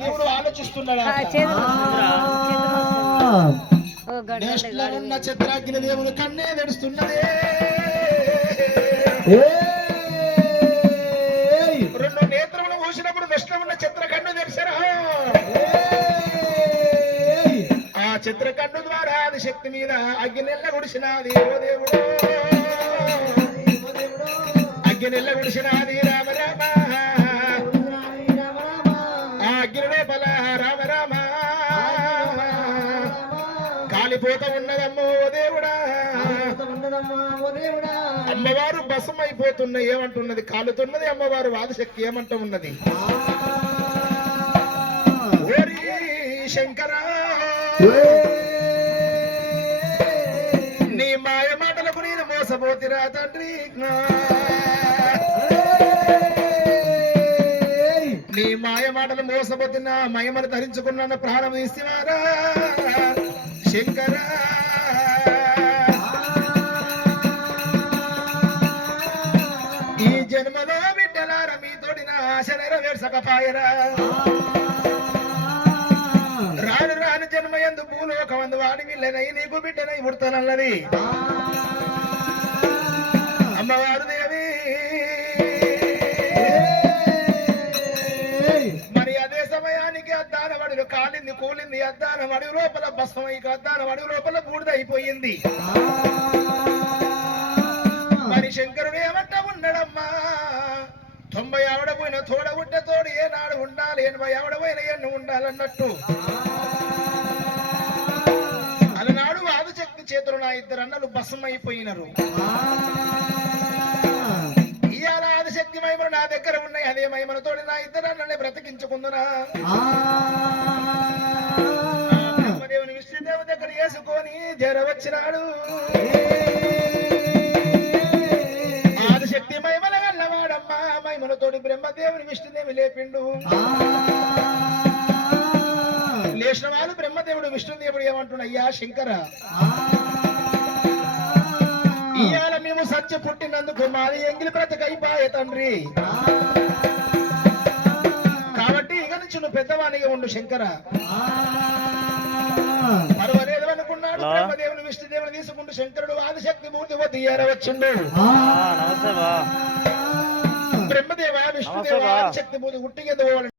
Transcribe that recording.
దేవుడు ఆలోచిస్తున్నాడు. ఉన్న చిత్రాగ్ని దేవుడు కన్నే నడుస్తున్నదే. రెండు నేత్రములు మూసినప్పుడు దృష్టిలో ఉన్న చిత్ర కన్ను తెరిసరా. ఆ చిత్ర కన్ను ద్వారా అది శక్తి మీద అగ్గినెల్ల గుడిసినది. ఓ దేవుడు అగ్గినెల్ల గుడిసినది. రామ రామ ఆ అగ్ని లోపల రామ రామ కాలిపోత ఉన్నదమ్మో ఓ దేవుడా. అమ్మవారు భస్మం అయిపోతున్న ఏమంటున్నది, కాలుతున్నది అమ్మవారు. వాదిశక్తి ఏమంట ఉన్నది, ఓరి శంకర నీ మాయ మాటలకు నేను మోసపోతిరా తండ్రి. నీ మాయ మాటలు మోసపోతున్న మయమను ధరించుకున్న ప్రాణం ఇస్తారా శంకర. ఈ జన్మలో బిడ్డలార మీతోటి నా ఆశ నెరవేర్చకపాయరా. రాను రాను జన్మ ఎందు భూలోకమందు వాడి వీళ్ళనై నీకు బిడ్డనై పుడతానన్నది అమ్మవారు దేవి. మరి అదే సమయానికి అద్దాన వడులు కాలింది కూలింది. అద్దాన వడుగు లోపల భస్మై అద్దాన వడుగు లోపల బూడిదైపోయింది. మరి శంకరుడు ఏమంట ఉన్నాడమ్మా, 90 ఆవిడ పోయిన తోడ ఉంటే తోడు ఏనాడు ఉండాలి, 80 ఆవిడ పోయిన ఎన్ను ఉండాలన్నట్టు అలనాడు ఆదిశక్తి చేతులు నా ఇద్దరు అన్నలు భస్మైపోయినారు. ఇవాళ ఆదిశక్తి మహిమలు నా దగ్గర ఉన్నాయి. అదే మహిమలతోటి నా ఇద్దరు అన్నల్ని బ్రతికించుకుందునా. బ్రహ్మదేవుని విష్ణుదేవు దగ్గర వేసుకొని జర వచ్చినాడు. ఆదిశక్తి మహిమల గల్లవాడమ్మా. మహిమలతోటి బ్రహ్మదేవుని విష్ణుదేవి లేపిండు. లేచిన వాళ్ళు బ్రహ్మదేవుడు విష్ణుదేవుడు ఏమంటున్నా, అయ్యా శంకర ఇవాళ మేము సత్య పుట్టినందుకు మాది ఎంగిలి బ్రతకైపాయే తండ్రి. కాబట్టి ఇక నుంచి నువ్వు పెద్దవానిగా ఉండు శంకర. పర్వాలేదు అనుకున్నాడు. బ్రహ్మదేవుని విష్ణుదేవుని తీసుకుంటూ శంకరుడు ఆదిశక్తి మూర్తి వచ్చిండు. బ్రహ్మదేవ విష్ణుదేవ ఆదిశక్తి మూర్తి ఉట్టిగెందుకోవాలి.